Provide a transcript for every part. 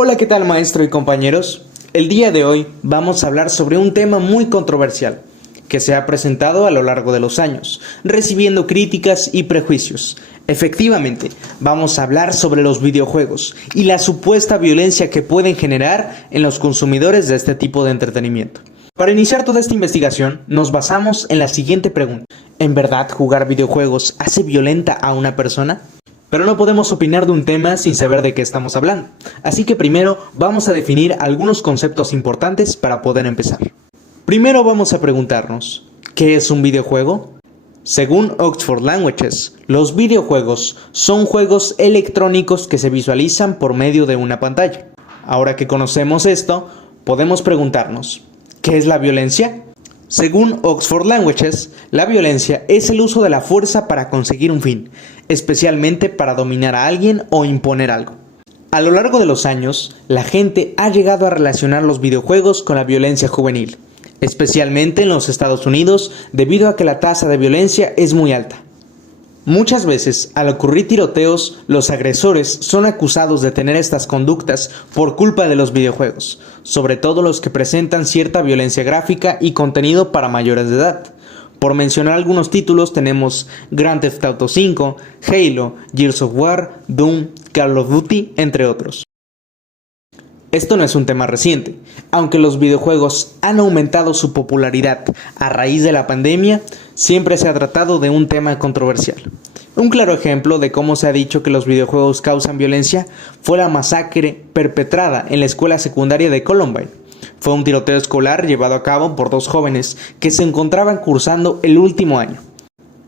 Hola, ¿qué tal maestro y compañeros? El día de hoy vamos a hablar sobre un tema muy controversial que se ha presentado a lo largo de los años, recibiendo críticas y prejuicios. Efectivamente, vamos a hablar sobre los videojuegos y la supuesta violencia que pueden generar en los consumidores de este tipo de entretenimiento. Para iniciar toda esta investigación, nos basamos en la siguiente pregunta. ¿En verdad jugar videojuegos hace violenta a una persona? Pero no podemos opinar de un tema sin saber de qué estamos hablando. Así que primero vamos a definir algunos conceptos importantes para poder empezar. Primero vamos a preguntarnos, ¿qué es un videojuego? Según Oxford Languages, los videojuegos son juegos electrónicos que se visualizan por medio de una pantalla. Ahora que conocemos esto, podemos preguntarnos, ¿qué es la violencia? Según Oxford Languages, la violencia es el uso de la fuerza para conseguir un fin, especialmente para dominar a alguien o imponer algo. A lo largo de los años, la gente ha llegado a relacionar los videojuegos con la violencia juvenil, especialmente en los Estados Unidos, debido a que la tasa de violencia es muy alta. Muchas veces, al ocurrir tiroteos, los agresores son acusados de tener estas conductas por culpa de los videojuegos, sobre todo los que presentan cierta violencia gráfica y contenido para mayores de edad. Por mencionar algunos títulos tenemos Grand Theft Auto V, Halo, Gears of War, Doom, Call of Duty, entre otros. Esto no es un tema reciente, aunque los videojuegos han aumentado su popularidad a raíz de la pandemia, siempre se ha tratado de un tema controversial. Un claro ejemplo de cómo se ha dicho que los videojuegos causan violencia fue la masacre perpetrada en la escuela secundaria de Columbine. Fue un tiroteo escolar llevado a cabo por dos jóvenes que se encontraban cursando el último año,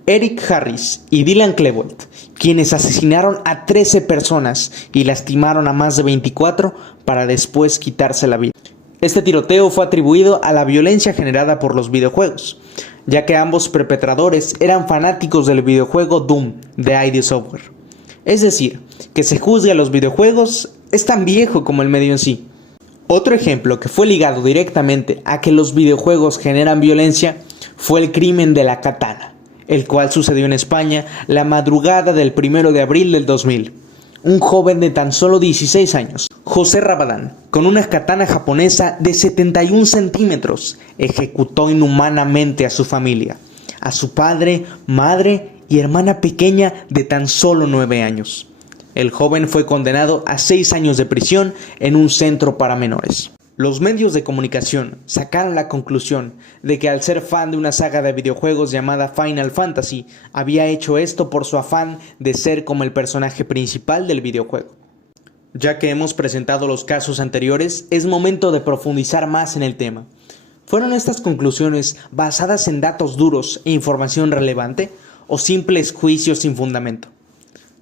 Eric Harris y Dylan Klebold, quienes asesinaron a 13 personas y lastimaron a más de 24 para después quitarse la vida. Este tiroteo fue atribuido a la violencia generada por los videojuegos, ya que ambos perpetradores eran fanáticos del videojuego Doom de ID Software. Es decir, que se juzgue a los videojuegos es tan viejo como el medio en sí. Otro ejemplo que fue ligado directamente a que los videojuegos generan violencia fue el crimen de la katana, el cual sucedió en España la madrugada del 1 de abril del 2000. Un joven de tan solo 16 años, José Rabadán, con una katana japonesa de 71 centímetros, ejecutó inhumanamente a su familia, a su padre, madre y hermana pequeña de tan solo 9 años. El joven fue condenado a 6 años de prisión en un centro para menores. Los medios de comunicación sacaron la conclusión de que al ser fan de una saga de videojuegos llamada Final Fantasy, había hecho esto por su afán de ser como el personaje principal del videojuego. Ya que hemos presentado los casos anteriores, es momento de profundizar más en el tema. ¿Fueron estas conclusiones basadas en datos duros e información relevante o simples juicios sin fundamento?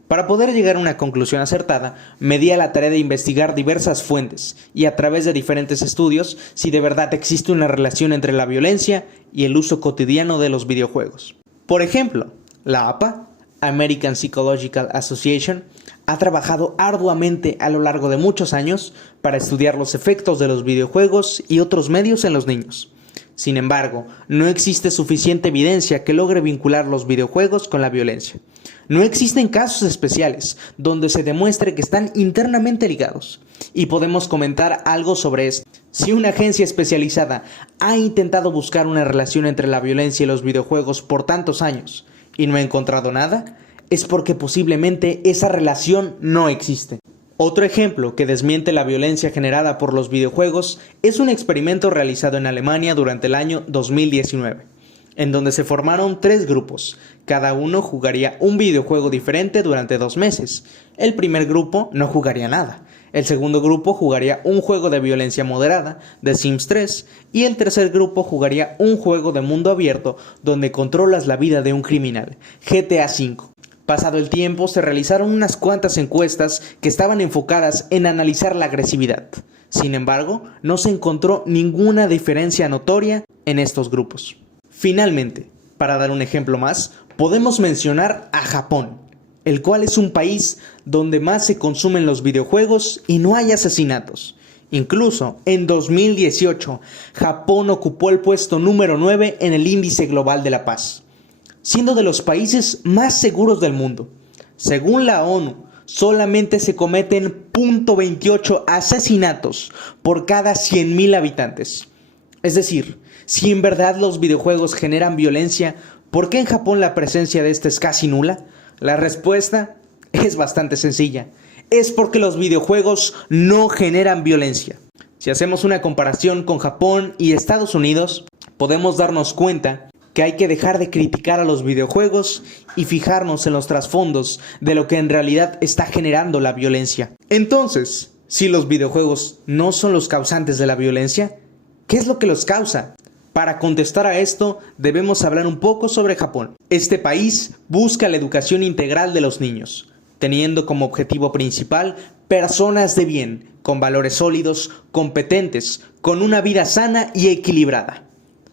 Para poder llegar a una conclusión acertada, me di a la tarea de investigar diversas fuentes y a través de diferentes estudios si de verdad existe una relación entre la violencia y el uso cotidiano de los videojuegos. Por ejemplo, la APA, American Psychological Association, ha trabajado arduamente a lo largo de muchos años para estudiar los efectos de los videojuegos y otros medios en los niños. Sin embargo, no existe suficiente evidencia que logre vincular los videojuegos con la violencia. No existen casos especiales donde se demuestre que están internamente ligados. Y podemos comentar algo sobre esto. Si una agencia especializada ha intentado buscar una relación entre la violencia y los videojuegos por tantos años y no ha encontrado nada, es porque posiblemente esa relación no existe. Otro ejemplo que desmiente la violencia generada por los videojuegos es un experimento realizado en Alemania durante el año 2019, en donde se formaron 3 grupos. Cada uno jugaría un videojuego diferente durante 2 meses. El primer grupo no jugaría nada. El segundo grupo jugaría un juego de violencia moderada, The Sims 3, y el tercer grupo jugaría un juego de mundo abierto donde controlas la vida de un criminal, GTA V. Pasado el tiempo, se realizaron unas cuantas encuestas que estaban enfocadas en analizar la agresividad. Sin embargo, no se encontró ninguna diferencia notoria en estos grupos. Finalmente, para dar un ejemplo más, podemos mencionar a Japón, el cual es un país donde más se consumen los videojuegos y no hay asesinatos. Incluso, en 2018, Japón ocupó el puesto número 9 en el índice global de la paz, siendo de los países más seguros del mundo. Según la ONU, solamente se cometen 0.28 asesinatos por cada 100.000 habitantes. Es decir, si en verdad los videojuegos generan violencia, ¿por qué en Japón la presencia de esta es casi nula? La respuesta es bastante sencilla. Es porque los videojuegos no generan violencia. Si hacemos una comparación con Japón y Estados Unidos, podemos darnos cuenta que hay que dejar de criticar a los videojuegos y fijarnos en los trasfondos de lo que en realidad está generando la violencia. Entonces, si los videojuegos no son los causantes de la violencia, ¿qué es lo que los causa? Para contestar a esto, debemos hablar un poco sobre Japón. Este país busca la educación integral de los niños, teniendo como objetivo principal personas de bien, con valores sólidos, competentes, con una vida sana y equilibrada.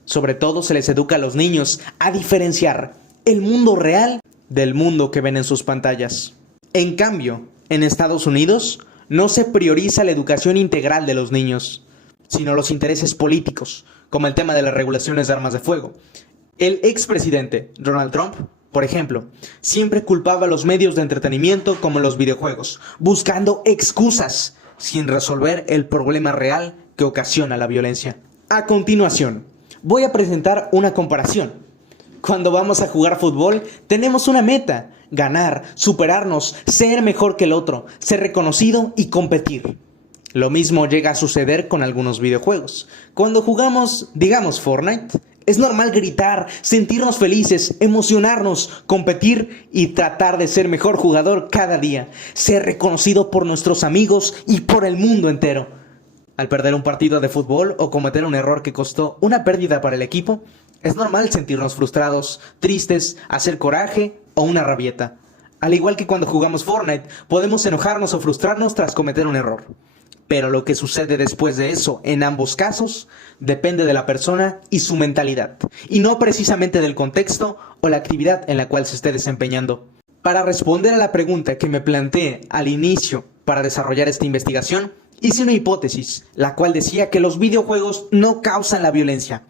Sobre todo se les educa a los niños a diferenciar el mundo real del mundo que ven en sus pantallas. En cambio, en Estados Unidos no se prioriza la educación integral de los niños, sino los intereses políticos, como el tema de las regulaciones de armas de fuego. El expresidente Donald Trump, por ejemplo, siempre culpaba a los medios de entretenimiento como los videojuegos, buscando excusas sin resolver el problema real que ocasiona la violencia. A continuación, voy a presentar una comparación. Cuando vamos a jugar fútbol, tenemos una meta: ganar, superarnos, ser mejor que el otro, ser reconocido y competir. Lo mismo llega a suceder con algunos videojuegos. Cuando jugamos, digamos, Fortnite, es normal gritar, sentirnos felices, emocionarnos, competir y tratar de ser mejor jugador cada día, ser reconocido por nuestros amigos y por el mundo entero. Al perder un partido de fútbol o cometer un error que costó una pérdida para el equipo, es normal sentirnos frustrados, tristes, hacer coraje o una rabieta. Al igual que cuando jugamos Fortnite, podemos enojarnos o frustrarnos tras cometer un error. Pero lo que sucede después de eso, en ambos casos, depende de la persona y su mentalidad, y no precisamente del contexto o la actividad en la cual se esté desempeñando. Para responder a la pregunta que me planteé al inicio para desarrollar esta investigación, hice una hipótesis, la cual decía que los videojuegos no causan la violencia.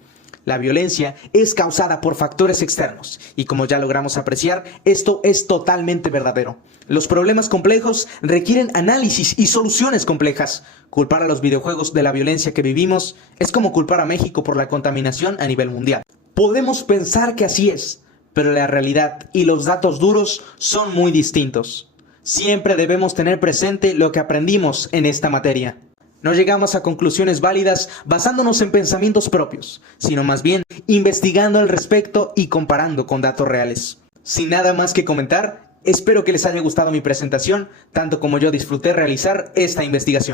La violencia es causada por factores externos, y como ya logramos apreciar, esto es totalmente verdadero. Los problemas complejos requieren análisis y soluciones complejas. Culpar a los videojuegos de la violencia que vivimos es como culpar a México por la contaminación a nivel mundial. Podemos pensar que así es, pero la realidad y los datos duros son muy distintos. Siempre debemos tener presente lo que aprendimos en esta materia. No llegamos a conclusiones válidas basándonos en pensamientos propios, sino más bien investigando al respecto y comparando con datos reales. Sin nada más que comentar, espero que les haya gustado mi presentación, tanto como yo disfruté realizar esta investigación.